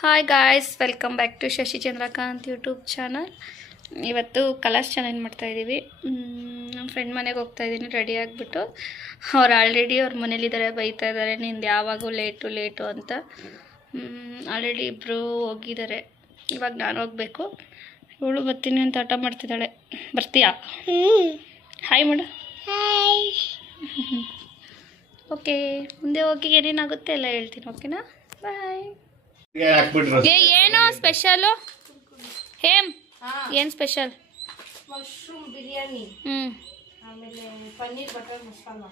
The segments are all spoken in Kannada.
Hi guys, welcome back to Shashi Chandrakanth YouTube channel. ಇವತ್ತು ಕಲರ್ಸ್ ಚಾಲೆಂಜ್ ಮಾಡ್ತಾಯಿದ್ದೀವಿ. ನಮ್ಮ ಫ್ರೆಂಡ್ ಮನೆಗೆ ಹೋಗ್ತಾಯಿದ್ದೀನಿ ರೆಡಿ ಆಗಿಬಿಟ್ಟು. ಅವ್ರು ಆಲ್ರೆಡಿ ಅವ್ರ ಮನೇಲಿದ್ದಾರೆ, ಬೈತಾ ಇದ್ದಾರೆ ನಿಂದು ಯಾವಾಗೂ ಲೇಟು ಅಂತ. ಆಲ್ರೆಡಿ ಇಬ್ಬರು ಹೋಗಿದ್ದಾರೆ. ಇವಾಗ ನಾನು ಹೋಗಬೇಕು. ಇವಳು ಬರ್ತೀನಿ ಅಂತ ಹಠ ಮಾಡ್ತಿದ್ದಾಳೆ. ಬರ್ತೀಯಾ? ಹಾಯ್ ಮಾಡು. ಹಾಯ್. ಓಕೆ, ಮುಂದೆ ಹೋಗಿ ಏನೇನಾಗುತ್ತೆ ಎಲ್ಲ ಹೇಳ್ತೀನಿ. ಓಕೆನಾ? ಬಾಯ್. ಏನು ಸ್ಪೆಷಲು? ಹೇಮ್ ಏನು ಸ್ಪೆಷಲ್? ಮಶ್ರೂಮ್ ಬಿರಿಯಾನಿ, ಆಮೇಲೆ ಪನ್ನೀರ್ ಬಟರ್ ಮಸಾಲ,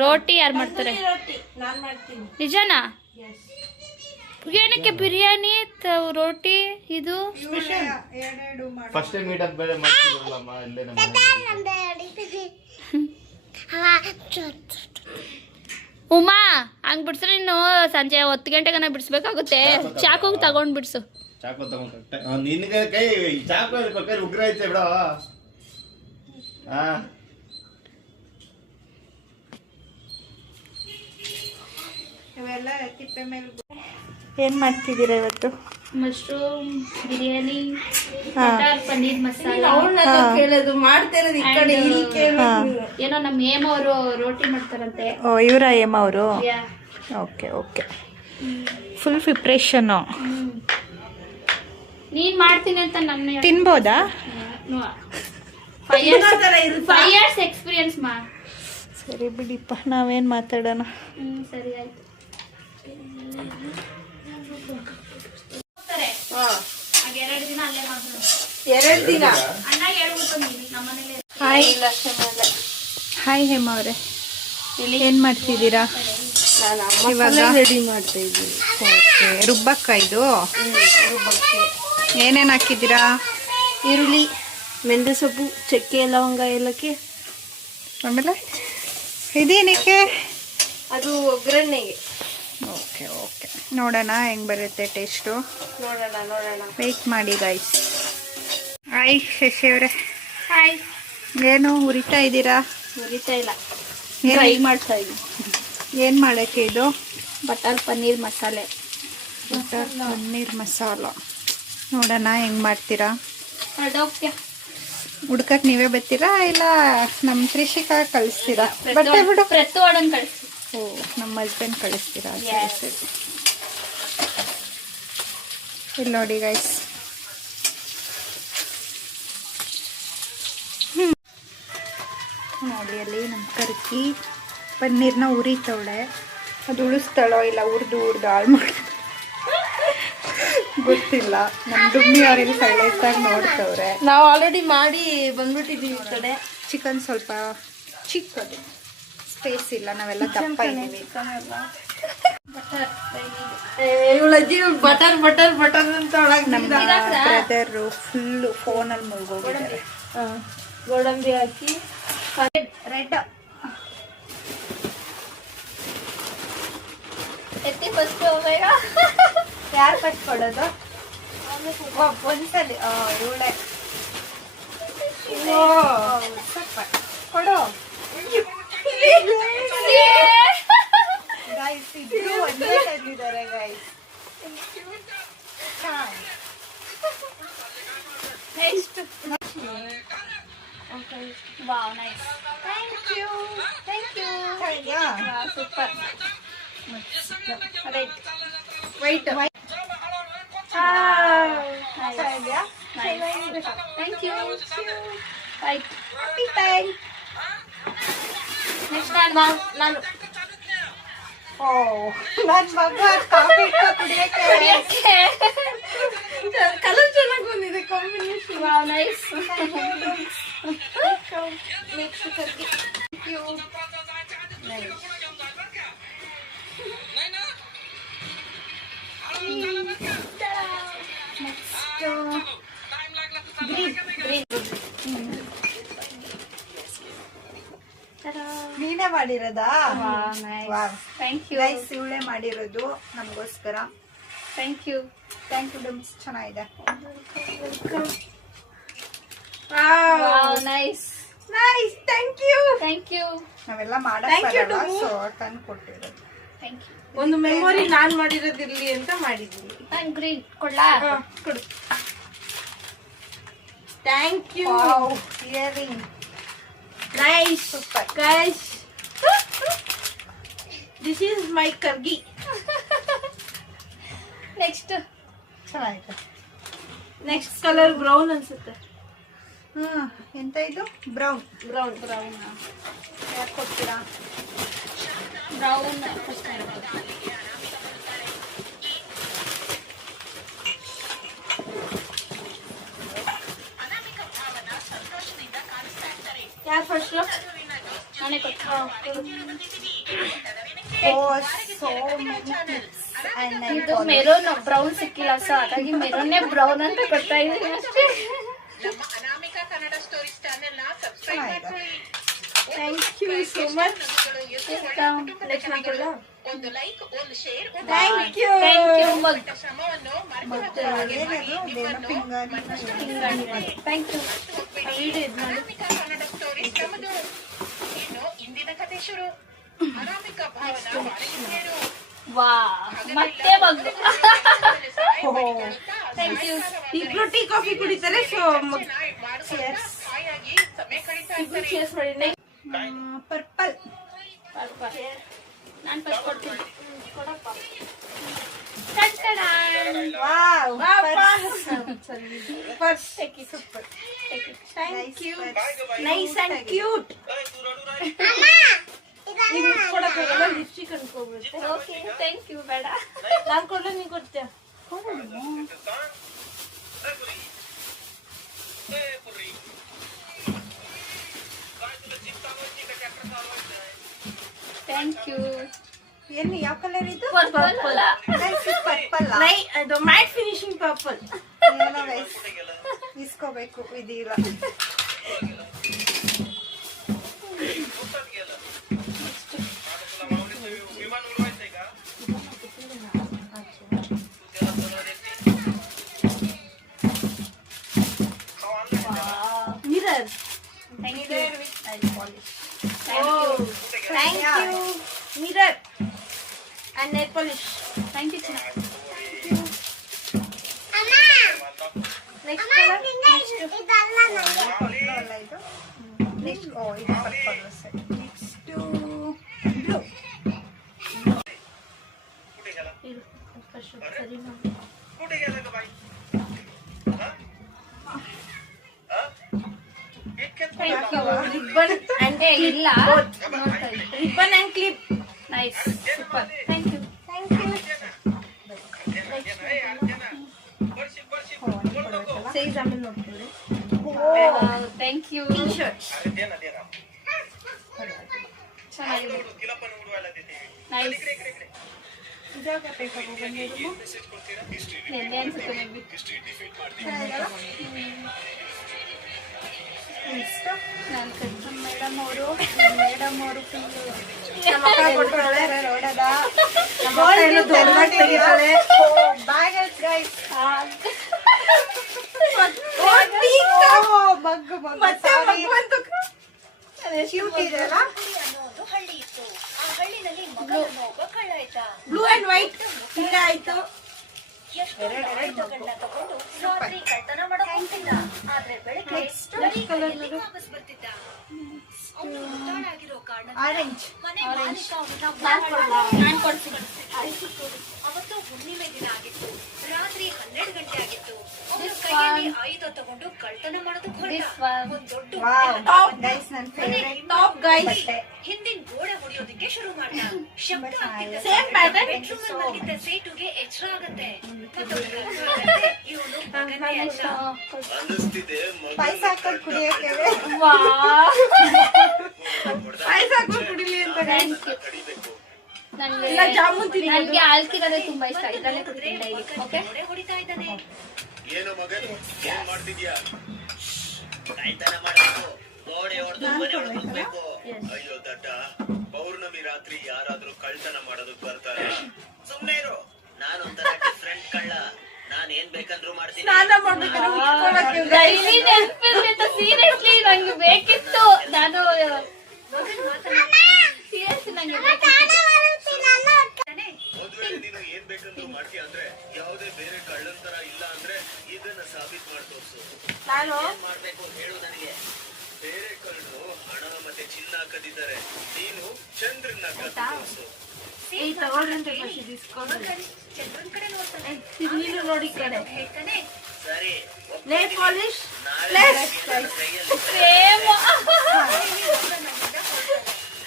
ರೋಟಿ ಯಾರು ಮಾಡ್ತಾರೆ? ರೋಟಿ ನಾನು ಮಾಡ್ತೀನಿ. ನಿಜನಾ? ಏನಕ್ಕೆ ಬಿರಿಯಾನಿ ರೋಟಿ ಇದು? ಫಸ್ಟ್ ಟೈಮ್ ಮೀಟಪ್ ಬೇರೆ ಮಾಡ್ತಿರಲ್ಲಮ್ಮ, ಇಲ್ಲೇ ನಮ್ಮ ಉಮಾ ಹಂಗೆ ಬಿಡ್ಸ್ರೆ ನೀನು ಸಂಜೆ 10 ಗಂಟೆಗನ ಬಿಡಿಸ್ಬೇಕಾಗುತ್ತೆ. ಚಾಕು ತಗೊಂಡು ಬಿಡಿಸು. ಚಾಕು ತಗೊಂಡು ನಿನಗೆ ಕೈ ಚಾಕು ಕೈ ಉಗ್ರ ಐತೆ ಬಿಡ. ಇವೆಲ್ಲ ತಿಪ್ಪೆ ಮೇಲೆ. ಏನು ಮಾಡ್ತಿದ್ದೀರಾ ಇವತ್ತು? Mushroom biryani, butter paneer masala. ಕೇಳೋದು ಮಾಡ್ತಿರೋದು ಈ ಕಡೆ, ಇಲ್ಲಿ ಕೇಳೋದು. ಏನೋ ನಮ್ಮ ಹೇಮ ಅವರು ರೋಟಿ ಮಾಡ್ತಾರಂತೆ. ಓ, ಇವರ ಏಮ ಅವರು? Okay okay, full preparation. ನೀನ್ ಮಾಡ್ತೀನಿ ಅಂತ ನನ್ನ ತಿನ್ಬೋದಾ? 5 years ಎಕ್ಸ್ಪೀರಿಯನ್ಸ್ ಮಾ. ಸರಿ ಬಿಡಿಪ್ಪ, ನಾವೇನು ಮಾತಾಡೋಣ. ಸರಿ ಆಯ್ತು. ಎರಡು ದಿನ ಹಾಯ್ ಹಾಯ್ ಹೇಮ ಅವರೇ, ಏನು ಮಾಡ್ತಿದ್ದೀರಾ? ಇವಾಗ ರೆಡಿ ಮಾಡ್ತಾ ಇದ್ದೀನಿ. ಓಕೆ, ರುಬ್ಬಕ್ಕ ಇದು? ಏನೇನು ಹಾಕಿದ್ದೀರಾ? ಈರುಳ್ಳಿ, ಮೆಂತ್ಯ ಸೊಪ್ಪು, ಚಕ್ಕೆ, ಲವಂಗ, ಏಲಕ್ಕಿ. ಆಮೇಲೆ ಇದೇನಕ್ಕೆ? ಅದು ಒಗ್ಗರಣೆಗೆ. ಓಕೆ ಓಕೆ, ನೋಡೋಣ ಹೆಂಗೆ ಬರುತ್ತೆ ಟೇಸ್ಟು. ನೋಡೋಣ. ವೇಟ್ ಮಾಡಿ ಗೈಸ್. ಹಾಯ್ ಶಶಿ ಅವರೇ. ಹಾಯ್. ಏನು ಉರಿತಾ ಇದ್ದೀರಾ? ಮುರಿತಾ ಇಲ್ಲ, ಫ್ರೈ ಮಾಡ್ತಾ ಇದ್ದೀನಿ. ಏನು ಮಾಡೋಕ್ಕೆ ಇದು? ಬಟರ್ ಪನ್ನೀರ್ ಮಸಾಲೆ. ಬಟರ್ ಪನ್ನೀರ್ ಮಸಾಲ. ನೋಡೋಣ ಹೆಂಗೆ ಮಾಡ್ತೀರಾ. ಹುಡ್ಕಕ್ಕೆ ನೀವೇ ಬರ್ತೀರಾ ಇಲ್ಲ ನಮ್ಮ ತ್ರಿಷಿಕಾ ಕಳಿಸ್ತೀರಾ? ಬಟ್ಟೆ ಬಿಡು, ಪ್ರತ್ತು ಆಡನ್ ಕಳಿಸ್ತೀವಿ. ಓ, ನಮ್ಮ ಹಸ್ಬೆಂಡ್ ಕಳಿಸ್ತೀರಾ? ಸರಿ. ಇಲ್ಲಿ ನೋಡಿ ಗೈಸ್, ನೋಡಿ ಅಲ್ಲಿ ನಮ್ಮ ಕರ್ಕಿ ಪನ್ನೀರ್ನ ಉರಿತವಳೆ. ಅದು ಉಳಿಸ್ತಾಳೋ ಇಲ್ಲ ಹುರಿದು ಹಾಳು ಮಾಡಿ ಗೊತ್ತಿಲ್ಲ. ನಮ್ಮ ಡುಮ್ಮಿ ಅವರಿಗೆ ಸೈಲೆಂಟಾಗಿ ನೋಡ್ತವ್ರೆ. ನಾವು ಆಲ್ರೆಡಿ ಮಾಡಿ ಬಂದ್ಬಿಟ್ಟಿದ್ದೀವಿ ಈ ಕಡೆ. ಚಿಕನ್ ಸ್ವಲ್ಪ ಚಿಕ್ಕದು, ಸ್ಪೇಸ್ ಇಲ್ಲ, ನಾವೆಲ್ಲ ದಪ್ಪ ಇದ್ದೀವಿ. ಇವಳಜ್ಜಿ ಬಟರ್ ಅಂತ ಒಳಗೆ ನಮ್ಮ ಬ್ರದರು ಫುಲ್ಲು ಫೋನಲ್ಲಿ ಮುಳುಗೋಗಿದ್ದಾರೆ. ಗೋಡಂಬಿ ಹಾಕಿ ರೆಡ್ ಎತ್ತಿ ಫಸ್ಟ್ ಹೋಗ. ಯಾರು ಕಟ್ಕೊಡೋದು? ಒಂದ್ಸಲಿ ಇವಳೆ ಕೊಡು. ಗೈಸ್, ಇಬ್ರು ಒಂದೇ ತಂದಿದ್ದಾರೆ guys. Next. Wow, nice. Thank you. Super. Right. White thank you. Right. Next ನಾನು ಓ, ನನ್ನ ಮಗ ಕಾಫಿ ಕುಡಿಯಕ್ಕೆ. ಕಲರ್ ಚೆನ್ನಾಗಿ ಬಂದಿದೆ, ಕಾಂಬಿನೇಷನ್. Wow, nice. ನೆಕ್ಸ್ಟ್ ಕರ್ಕಿ. ನೀನೇ ಮಾಡಿರೋದಾ? Thank you. ಗೈಸ್, ಇವಳೇ ಮಾಡಿರೋದು ನಮಗೋಸ್ಕರ. Thank you. ಡಮ್ಸ್ ಚೆನ್ನಾಗಿದೆ. ನೈಸ್. Thank you. ನಾವೆಲ್ಲ ಮಾಡಕ್ಕೆ ಬರಲ್ಲ, ಸೊ ತಂದು ಕೊಟ್ಟಿರೋದು. ಥ್ಯಾಂಕ್ ಯು. ಒಂದು ಮೆಮೊರಿ ನಾನ್ ಮಾಡಿರೋದಿರ್ಲಿ ಅಂತ ಮಾಡಿದ್ದೀನಿ. ನಾನು ಗ್ರೀನ್ ಕೊಡ್ಲಾ? ಕೊಡು. Thank you. Earring nice guys. This is my ಕರ್ಗಿ. ನೆಕ್ಸ್ಟ್ ಚೆನ್ನಾಗಿದೆ. ನೆಕ್ಸ್ಟ್ ಕಲರ್ ಬ್ರೌನ್ ಅನ್ಸುತ್ತೆ. ಎಂತ ಇದು? ಬ್ರೌನ್. ಬ್ರೌನ್ ಯಾಕೆ ಕೊಡ್ತೀರಾ? ಬ್ರೌನ್ ಯಾರು ಫಸ್ಟ್? ನಾನೇ ಇದು ಮೆರೂನ್ ಬ್ರೌನ್ ಸಿಕ್ಕಿಲ್ಲ, ಸೊ ಹಾಗಾಗಿ ಮೆರೂನ್ನೇ ಬ್ರೌನ್ ಅಂತ ಕೊಡ್ತಾ ಇದ್ದೀನಿ ಅಷ್ಟೇ. Thank you so much. Next ಮಾಡ್ಕೊಳ್ಳ. Thank you. ಥ್ಯಾಂಕ್ ಯು ಮಗ್. Thank you. ವಾ ಮತ್ತೆ ಮಗ್. Thank you. ಇಬ್ರು ಟೀ ಕಾಫಿ ಕುಡಿತಾರೆ, ಸೊ ಇಬ್ರು ಚೇರ್ಸ್ ಮಾಡಿ. ಪರ್ಪಲ್. ನಾನು ಫಸ್ಟ್ ಕೊಡ್ತೀನಿ. ಕೊಡಪ್ಪ. Wow. First super. Thank you. Nice and cute. ಕೊಡಕ್ಕಾಗಲ್ಲ, ಲಿಪ್ಸ್ಟಿಕ್ ಅನ್ಕೋಬಿಡುತ್ತೆ. Okay thank you. ಬೇಡ ನಾನು ಕೊಡ್ಲ, ನೀನ್ ಕೊಡ್ತೀಯ? Thank you. ಏನು ಯಾವ ಕಲರ್ ಇದು? ಪರ್ಪಲ್. ಪರ್ಪಲ್. ನೈ, ಅದು ಮ್ಯಾಟ್ ಫಿನಿಶಿಂಗ್ ಪರ್ಪಲ್. ಏನೋ ಗೈಸ್ ಇಸ್ಕೋಬೇಕು, ಇದಿಲ್ಲ. Mirror. Thank you. Thank you. Mirror and nail polish. Thank you ಚಿನ್ನ. Next colour. ಅಲ್ಲ ಇದು. ನೆಕ್ಸ್ಟ್ ಇದು ಪರ್ಪಲ್. Next blue. ಸರಿ ಮಾಡಿ. Thank you. ರಿಬ್ಬನ್ ಅಂಡ್ ಇಲ್ಲ ribbon and clip. Nice super. Thank you. Size ಆಮೇಲೆ ನೋಡ್ಕೊಳ್ಳಿ. Thank you. T shirt. ಚೆನ್ನಾಗಿದೆ. ನೈಸ್. ನಿನ್ನೆ ಅನ್ಸುತ್ತೆ maybe. ನಾನು ಕರ್ಕೊಂಡು ಮೇಡಮ್ ಅವರು ನೋಡದ ಬ್ಲೂ ಅಂಡ್ ವೈಟ್ ಇಲ್ಲ ಆಯ್ತು. ಆರೆಂಜ್. ನಾನು ಕೊಡ್ತೀನಿ. ಅವತ್ತು ಹುಣ್ಣಿಮೆ ದಿನ ಆಗಿತ್ತು. ರಾತ್ರಿ 12 ಗಂಟೆ ಆಗಿತ್ತು. ಅವನ ಕೈಯಲ್ಲಿ ಆಯುಧ ತಗೊಂಡು ಕಳ್ತನ ಮಾಡೋದಕ್ಕೆ ಹೊರಟ. ಒಂದ್ ದೊಡ್ಡ ಗೈಸ್ ನನ್ನ ಫೇವರೇಟ್ ಟಾಪ್ ಗೈಸ್. ಹಿಂದಿನ ಗೋಡೆ ಹೊಡೆಯೋದಕ್ಕೆ ಶುರು ಮಾಡ್ದ. ಶಬ್ದ ಆಗ್ತಿದ್ದ Same pattern. ಬೆಡ್ರೂಮ್ ಅಲ್ಲಿ ಮಲಗಿದ್ದ ಸೇಟುಗೆ ಎಚ್ಚರ ಆಗತ್ತೆ. ಇವನು ಮಗನೇ ಅಲ್ಲ. ಪಾಯಸ ಹಾಕೊಂಡು ಕುಡಿಯಕ್ಕೆ ಪಾಯಸ ಹಾಕೊಂಡು ಕುಡಿಲಿ ಅಂತ. Thank you. ಇಲ್ಲ, ಜಾಮೂನ್ ತಿನ್ನಿ. ನನಗೆ ಆಲ್ಕಿರೋದೇ ತುಂಬಾ ಇಷ್ಟ. ಇದ್ರಲ್ಲೇ ಕುಡಿತೀನಿ ಡೈಲಿ. ಓಕೆ ಗೋಡೆ ಹೊಡಿತಾ ಇದ್ದಾನೆ. ಏನು ಮಗನ್ ಏನ್ ಮಾಡ್ತಿದ್ಯಾ? ಕಾಯ್ತಾನ ಮಾಡ್ಬೇಕು, ಗೋಡೆ ಹೊಡೆದು ಮನೆ ಹೊಡೆದ್ಬೇಕು. ಅಯ್ಯೋ ದಡ್ಡ, ಪೌರ್ಣಮಿ ರಾತ್ರಿ ಯಾರಾದ್ರೂ ಕಳ್ತನ ಮಾಡೋದಕ್ ಬರ್ತಾರ? ಸುಮ್ನೆ ಇರು, ನಾನೊಂಥರ ಡಿಫ್ರೆಂಟ್ ಕಳ್ಳ. ನಾನ್ ಏನ್ ಬೇಕಂದ್ರೂ ಮಾಡ್ತೀನಿ. ಸ್ನಾನ ಮಾಡ್ಬೇಕಾದ್ರೆ ಉಟ್ಕೊಳಕ್ಕೆ ಡೈಲಿ ನೆನಪಿರ್ಬೇಕು. ಸೀರಿಯಸ್ಲಿ ನಂಗೆ ಬೇಕಿತ್ತು. ನಾನು ಸೀರಿಯಸ್ಲಿ ನಂಗೆ ಬೇಕಿತ್ತು. ಏನ್ ಬೇಕಂದ್ರೂ ಮಾಡ್ತೀಯ ಅಂದ್ರೆ ಯಾವುದೇ ಬೇರೆ ಕಳ್ಳನ್ ತರ ಇಲ್ಲ ಅಂದ್ರೆ ಇದನ್ನ ಸಾಬೀತ್ ಮಾಡಿ ತೋರ್ಸು. ನಾನು ಏನ್ ಮಾಡ್ಬೇಕು ಹೇಳು ನನಗೆ. ಬೇರೆ ಕಳ್ಳರು ಹಣ ಮತ್ತೆ ಚಿನ್ನ ಕದ್ದಿದ್ದಾರೆ, ನೀನು ಚಂದ್ರನ್ನ ಕದ್ದು ತೋರ್ಸು. ಈ ತಗೊಳ್ರಂತೆ ಖುಷಿ ಡಿಸ್ಕೌಂಟ್ ಚಂದ್ರನ್ ಕಡೆ ನೋಡ್ತಾನೆ. ನೀನು ನೋಡಿ ಈ ಕಡೆ ಹೇಳ್ತಾನೆ, ಸರಿ, ನೇಲ್ ಪಾಲಿಶ್ ನಾಳೆ ನನ್ನ ಕೈಯಲ್ಲಿ ಸೇಮ್.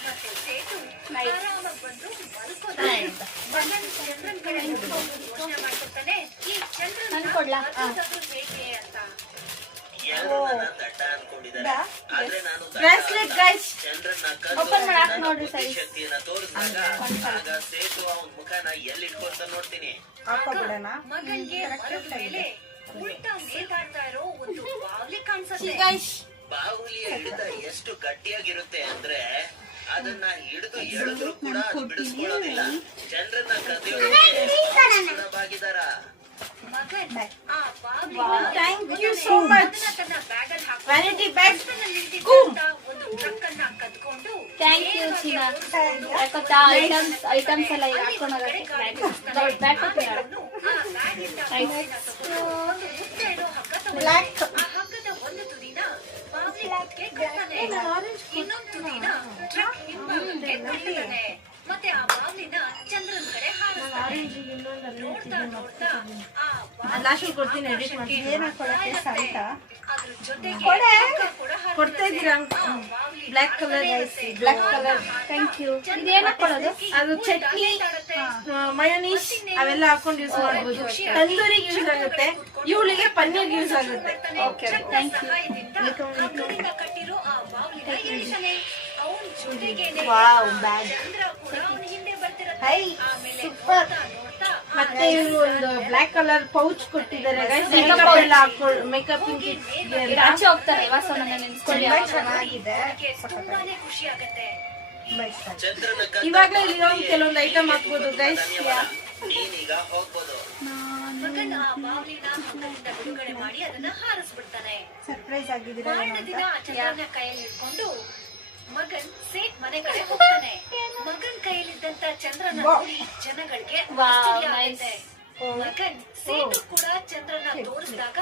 ಮತ್ತೆ ಸೇಟು ಆರಾಮಾಗಿ ಬಂದು ಮಲ್ಕೋತಾನೆ. ಮಗನ್ ಚಂದ್ರನ್ ಕಡೆ ನೋಡ್ಕೊಂಡು ಯೋಚನೆ ಮಾಡ್ಕೊತಾನೆ, ಈ ಚಂದ್ರನ್ ಹೇಗೆ ಅಂತ. ಎಲ್ಲರೂ ನನ್ನ ದಡ್ಡ ಅನ್ಕೊಂಡಿದ್ದಾರೆ, ಆದ್ರೆ ನಾನು ದಡ್ಡ ಬ್ರಾಸ್ಲೆಟ್ ಅಲ್ಲ. ಗೈಸ್ ಚಂದ್ರನ್ನ Open ಮಾಡಾಕ್ ಕದ್ದು ನೋಡ್ರಿ ಬುದ್ಧಿ ಶಕ್ತಿಯನ್ನ ತೋರಿಸಿದಾಗ ಆಗ ಸೇತು ಅವನ್ ಮುಖನ ಎಲ್ಲಿ ಇಟ್ಕೊಂತ ನೋಡ್ತೀನಿ. ಹಾಕೋಬಿಡೋಣ. ಮಗನ್ಗೆ ಮರದ ಮೇಲೆ ಉಲ್ಟಾ ನೇತಾಡ್ತಾ ಇರೋ ಒಂದು ಬಾವ್ಲಿ ಕಾಣಿಸುತ್ತೆ. ಗೈಸ್ ಬಾಹುಲಿಯ ಹಿಡಿತ ಎಷ್ಟು ಗಟ್ಟಿಯಾಗಿರುತ್ತೆ ಅಂದ್ರೆ ಅದನ್ನ ಹಿಡಿದು ಎಳೆದ್ರು ಕೂಡ ಅದು ಬಿಡಿಸ್ಕೊಳ್ಳೋದಿಲ್ಲ. ಚಂದ್ರನ್ನ ಕದಿಯೋದಕ್ಕೆ ಸುಲಭಾಗಿದಾರ. ಮಗನ್ ಆ Thank you so much. ತನ್ನ ಬ್ಯಾಗ್ ಅಲ್ಲಿ ಹಾಕಿ ವ್ಯಾನಿಟಿ ಬ್ಯಾಗ್ ಒಂದು ಟ್ರಕ್ ಅನ್ನ ಕದ್ಕೊಂಡು ಥ್ಯಾಂಕ್ ಯು ಚಿನ್ನ. ಯಾಕೊತ್ತಾ ಐಟಮ್ಸ್ ಎಲ್ಲ ಹಾಕೊಂಡೋಗಕ್ಕೆ ಬ್ಯಾಗ್ ಅವನು ಆ ಬ್ಯಾಗ್ ಇಂದ ಒಂದು ಉದ್ದ ಇರೋ ಹಗ್ಗ ತಗೊಂಡು ಆ ಹಗ್ಗದ ಒಂದು ತುದಿನ ಬಾವ್ಲಿ ಕುತ್ತಿಗೆ ಕಟ್ತಾನೆ, ಇನ್ನೊಂದು ತುದಿನ ಟ್ರಕ್ ಹಿಂಭಾಗಕ್ಕೆ ಕಟ್ತಾನೆ. ಮತ್ತೆ ಆ ಬಾವ್ಲಿನ ಚಂದ್ರನ್ ಕಡೆ ಹಾರಿಸ್ತಾನೆ. ನೋಡ್ತಾ ನೋಡ್ತಾ ಆ ಲಾಸ್ಟ್ ಕೊಡ್ತೀನಿ ಎಡಿಟ್ ಮಾಡಿ ಏನ್ ಹಾಕೊಳಕ್ಕೆ ಸಾಯ್ತಾ? ಅದ್ರ ಜೊತೆಗೆ ಕೊಡ್ತಾ ಇದ್ದೀರಾ black colour black colour thank you. ಇದೇನು ಹಾಕೊಳ್ಳೋದು? ಅದು ಚಟ್ನಿ ಮಯೋನೀಸ್ ಅವೆಲ್ಲ ಹಾಕೊಂಡು ಯೂಸ್ ಮಾಡ್ಬೋದು. ತಂದೂರಿಗೆ ಯೂಸ್ ಆಗುತ್ತೆ, ಇವಳಿಗೆ ಪನ್ನೀರ್ ಯೂಸ್ ಆಗುತ್ತೆ. ಕಟ್ಟಿರೋ ಆ ಬಾವ್ಲಿನ ಇಳಿತಾನೆ. ಅವನ ಜೊತೆಗೇನೆ ವಾವ್ ಬ್ಯಾಗ್ ಚಂದ್ರ ಕೂಡ ಅವನ ಹಿಂದೆ ಬರ್ತಿರತ್ತೆ. ಹೈ ಆಮೇಲೆ ಸೂಪರ್. ನೋಡ್ತಾ ಮತ್ತೆ ಇವರು ಒಂದು ಬ್ಲ್ಯಾಕ್ ಕಲರ್ ಪೌಚ್ ಕೊಟ್ಟಿದ್ದಾರೆ ಗೈಸ್. ಮೇಕಪ್ ಎಲ್ಲ ಹಾಕೊಂಡು ಮೇಕಪ್ ಇವ್ರು ಆಚೆ ಹೋಗ್ತಾರೆ ವಾಸವನ್ನ ನೆನ್ಸ್ಕೊಳ್ಳಿ. ಚೆನ್ನಾಗಿದೆ. ಅವನಿಗೆ ತುಂಬಾನೇ ಖುಷಿ ಆಗತ್ತೆ. ಚಂದ್ರನ ಇವಾಗ ಇಲ್ಲಿ ಕೆಲವೊಂದು ಐಟಮ್ ಹಾಕ್ಬೋದು ಗೈಸ್. ನೀನೀಗ ಹೋಗ್ಬೋದು. ಮಗನ್ ಆ ಬಾವ್ಲಿನ ಹಗ್ಗದಿಂದ ಬಿಡುಗಡೆ ಮಾಡಿ ಅದನ್ನ ಹಾರಿಸ್ಬಿಡ್ತಾನೆ. ಸರ್ಪ್ರೈಸ್ ಆಗಿದ್ದೀರಾ ಮಾರನೇ ದಿನ ಆ ಚಂದ್ರನ ಕೈಯಲ್ಲಿ ಇಟ್ಕೊಂಡು ಮಗನ್ ಸೇಟ್ ಮನೆ ಕಡೆ ಹೋಗ್ತಾನೆ. ಮಗನ್ ಕೈಯಲ್ಲಿದ್ದಂತ ಚಂದ್ರನ ನೋಡಿ ಜನಗಳಿಗೆ ಆಶ್ಚರ್ಯ ಆಗುತ್ತೆ. ಮಗನ್ ಸೇಟು ಕೂಡ ಚಂದ್ರನ ತೋರಿಸಿದಾಗ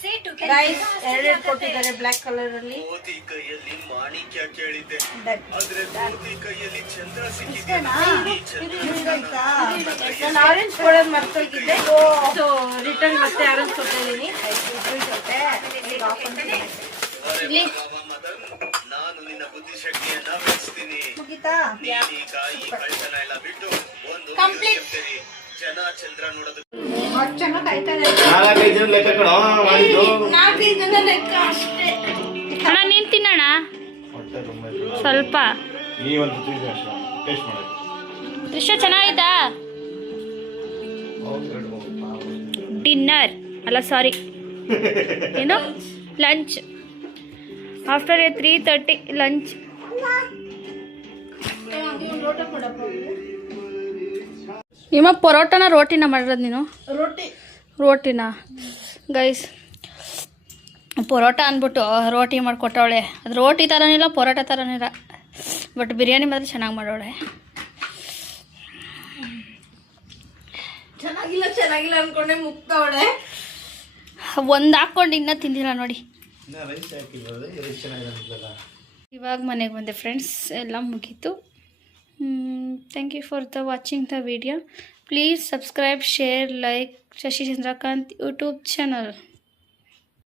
ಸೇಟುಗೆ ಗೈಸ್ ಎರಡೆರಡು ಕೊಟ್ಟಿದ್ದಾರೆ ಬ್ಲ್ಯಾಕ್ ಕಲರ್ ಅಲ್ಲಿ. ಮೋದಿ ಕೈಯಲ್ಲಿ ಮಾಣಿಕ್ಯ ಕೇಳಿದ್ದೆ, ಆದ್ರೆ ಮೋದಿ ಕೈಯಲ್ಲಿ ಚಂದ್ರ ಸಿಕ್ಕಿದೆ. ನಾನು ಆರೆಂಜ್ ಕೊಡೋದು ಮರ್ತೋಗಿದ್ದೆ, ಸೊ ರಿಟರ್ನ್ ಮತ್ತೆ ಆರೆಂಜ್ ಕೊಡ್ತಾ ಇದೀನಿ. ಮದನ್, ನಾನು ನಿನ್ನ ಬುದ್ಧಿಶಕ್ತಿಯನ್ನ ಮೆಚ್ತೀನಿ. ಮುಗಿತಾ? ನೀನೀಗ ಈ ಕಳ್ತನ ಎಲ್ಲ ಬಿಟ್ಟು ಒಂದು ಇರ್ತೀರಿ. ಜನ ಚಂದ್ರ ನೋಡೋದು ಅಷ್ಟ್ ಚೆನ್ನಾಗ್ ಕಾಯ್ತಾರೆ. 4-5 ಜನ ಲೆಕ್ಕ ಕಣೋ ಮಾಡಿದ್ದು. 4-5 ಜನ ಲೆಕ್ಕ ಅಷ್ಟೇ. ಅಣ್ಣ ನೀನ್ ತಿನ್ನೋಣ ಹೊಟ್ಟೆ ತುಂಬ ಇದೆ. ಸ್ವಲ್ಪ. ಈ ಒಂದು ಚೀಸ್ ಅಷ್ಟೇ ಟೇಸ್ಟ್ ಮಾಡಿ. ದೃಶ್ಯ ಚೆನ್ನಾಗಿತ್ತಾ? ಡಿನ್ನರ್ ಅಲ್ಲ ಸಾರಿ ಏನು ಲಂಚ್ ಆಫ್ಟರ್ 3:30 ಲಂಚ್. ಲೋಟ ಕೊಡಪ್ಪ. ನಿಮ್ಮ ಪರೋಟನ ರೋಟಿನ ಮಾಡಿರೋದು ನೀನು? ರೋಟಿನ ಗೈಸ್. ಪರೋಟ ಅಂದ್ಬಿಟ್ಟು ರೋಟಿ ಮಾಡಿಕೊಟ್ಟವಳೆ. ಅದು ರೋಟಿ ಥರನಿಲ್ಲ ಪರೋಟ ಥರನಿಲ್ಲ, ಬಟ್ ಬಿರಿಯಾನಿ ಮಾತ್ರ ಚೆನ್ನಾಗಿ ಮಾಡೋಳೆ. ಚೆನ್ನಾಗಿಲ್ಲ ಅನ್ಕೊಂಡೆ ಮುಗ್ದವಳೆ. ಒಂದು ಹಾಕ್ಕೊಂಡು ಇನ್ನೂ ತಿಂದಿಲ್ಲ ನೋಡಿ. ರೈಸ್ ಹಾಕಿರೋದು ರೈಸ್ ಚೆನ್ನಾಗಿದೆ. ಇವಾಗ ಮನೆಗೆ ಬಂದೆ ಫ್ರೆಂಡ್ಸ್, ಎಲ್ಲ ಮುಗೀತು. Thank you for the watching the video. Please subscribe, share, like Shashi Chandrakanth YouTube channel.